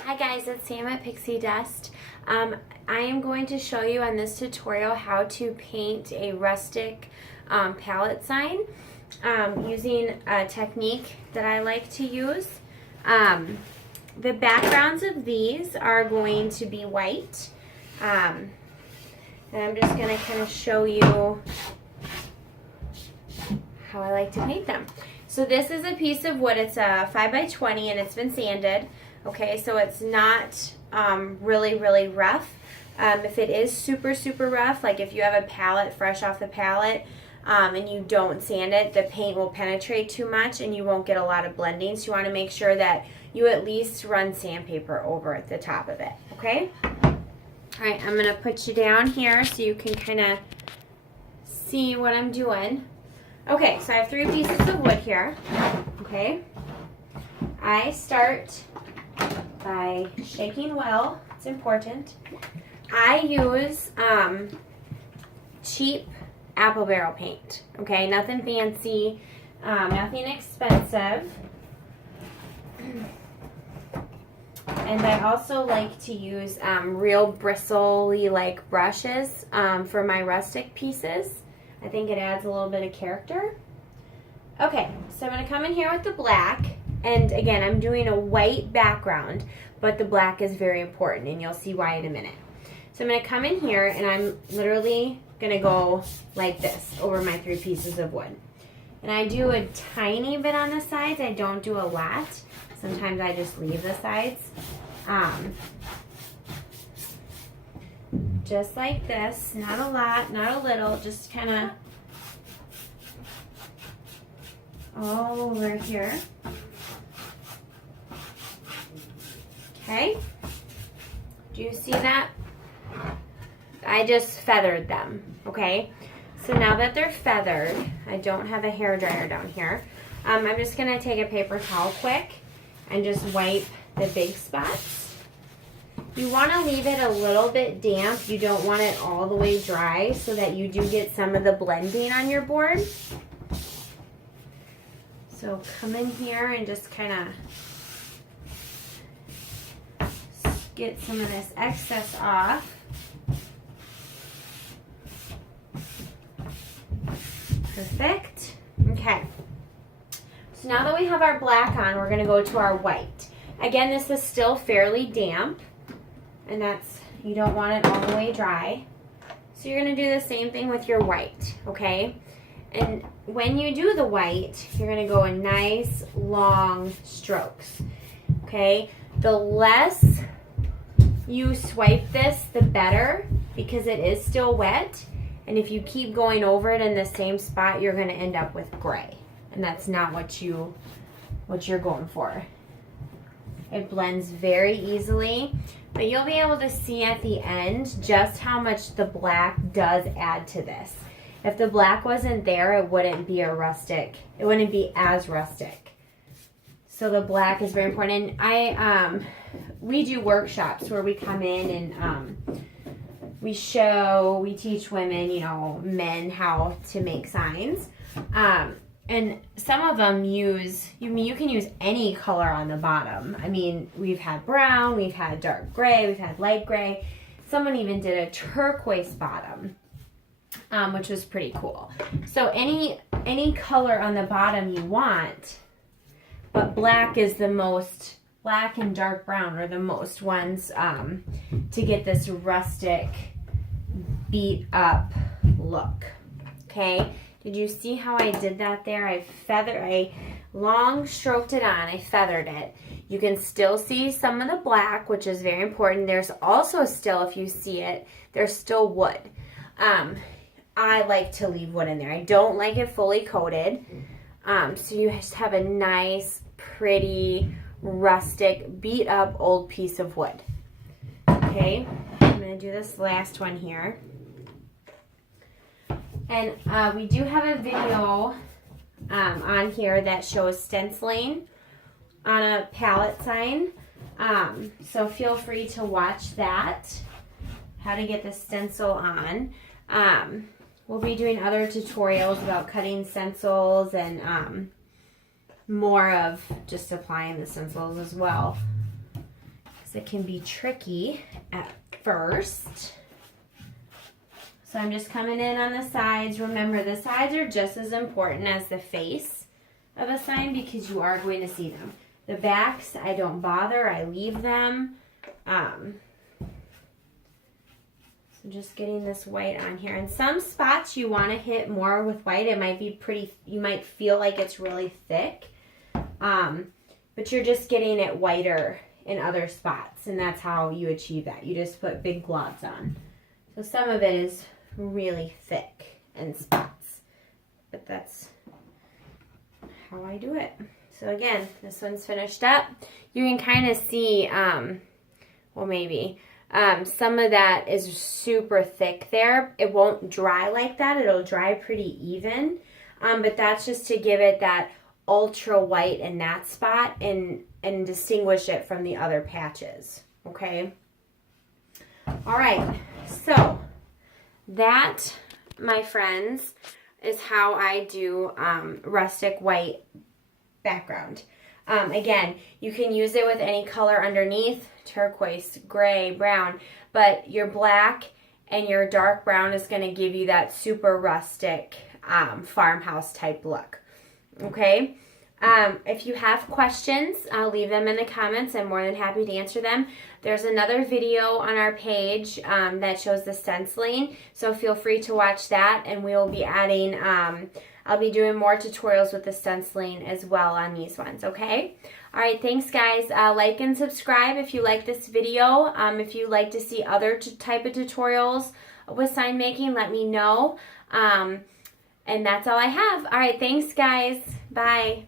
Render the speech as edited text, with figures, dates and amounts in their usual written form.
Hi guys, it's Sam at Pixie Dust. I am going to show you on this tutorial how to paint a rustic pallet sign using a technique that I like to use. The backgrounds of these are going to be white, and I'm just going to kind of show you how I like to paint them. So this is a piece of wood. It's a 5x20 and it's been sanded. Okay, so it's not really rough. If it is super rough, like if you have a pallet fresh off the pallet and you don't sand it, the paint will penetrate too much and you won't get a lot of blending. So you want to make sure that you at least run sandpaper over at the top of it, okay? All right, I'm going to put you down here so you can kind of see what I'm doing. Okay, so I have 3 pieces of wood here, okay? I start by shaking well. It's important. I use cheap apple barrel paint, okay? Nothing fancy, nothing expensive. And I also like to use real bristly like brushes for my rustic pieces. I think it adds a little bit of character. Okay, so I'm going to come in here with the black. And again, I'm doing a white background, but the black is very important, and you'll see why in a minute. So I'm going to come in here, and I'm literally going to go like this over my 3 pieces of wood. And I do a tiny bit on the sides. I don't do a lot. Sometimes I just leave the sides. Just like this. Not a lot, not a little. Just kind of all over here. Okay, do you see that? I just feathered them, okay? So now that they're feathered, I don't have a hair dryer down here. I'm just gonna take a paper towel quick and just wipe the big spots. You wanna leave it a little bit damp. You don't want it all the way dry so that you do get some of the blending on your board. So come in here and just kind of get some of this excess off. Perfect. Okay. So now that we have our black on, we're going to go to our white. Again, this is still fairly damp, and you don't want it all the way dry. So you're going to do the same thing with your white, okay? And when you do the white, you're going to go in nice long strokes, okay? The less you swipe this, the better, because it is still wet, and if you keep going over it in the same spot, you're going to end up with gray, and that's not what you're going for. It blends very easily, but you'll be able to see at the end just how much the black does add to this. If the black wasn't there, it wouldn't be it wouldn't be as rustic. So the black is very important. And we do workshops where we come in and we teach women, men how to make signs. And some of them you can use any color on the bottom. I mean, we've had brown, we've had dark gray, we've had light gray. Someone even did a turquoise bottom, which was pretty cool. So any color on the bottom you want, but black and dark brown are the most ones to get this rustic, beat up look. Okay, did you see how I did that there? I long stroked it on, I feathered it. You can still see some of the black, which is very important. There's also still, if you see it, there's still wood. I like to leave wood in there. I don't like it fully coated. So you just have a nice, pretty, rustic, beat up old piece of wood. Okay, I'm going to do this last one here. And we do have a video on here that shows stenciling on a pallet sign. So feel free to watch that, how to get the stencil on. We'll be doing other tutorials about cutting stencils and more of just applying the stencils as well. it can be tricky at first. So I'm just coming in on the sides. Remember, the sides are just as important as the face of a sign because you are going to see them. The backs, I don't bother. I leave them. So just getting this white on here. And some spots you want to hit more with white. It might be pretty, you might feel like it's really thick. But you're just getting it whiter in other spots. And that's how you achieve that. You just put big globs on. So some of it is really thick in spots, but that's how I do it. So again, this one's finished up. You can kind of see, well maybe, some of that is super thick there. It won't dry like that. It'll dry pretty even, but that's just to give it that ultra white in that spot and distinguish it from the other patches, okay? All right, so that, my friends, is how I do rustic white background. Again, you can use it with any color underneath, turquoise, gray, brown, but your black and your dark brown is going to give you that super rustic farmhouse type look. Okay? If you have questions, I'll leave them in the comments. I'm more than happy to answer them. There's another video on our page that shows the stenciling, so feel free to watch that, and we'll be adding, I'll be doing more tutorials with the stenciling as well on these ones, okay? All right, thanks guys. Like and subscribe if you like this video. If you'd like to see other type of tutorials with sign making, let me know. And that's all I have. All right, thanks guys. Bye.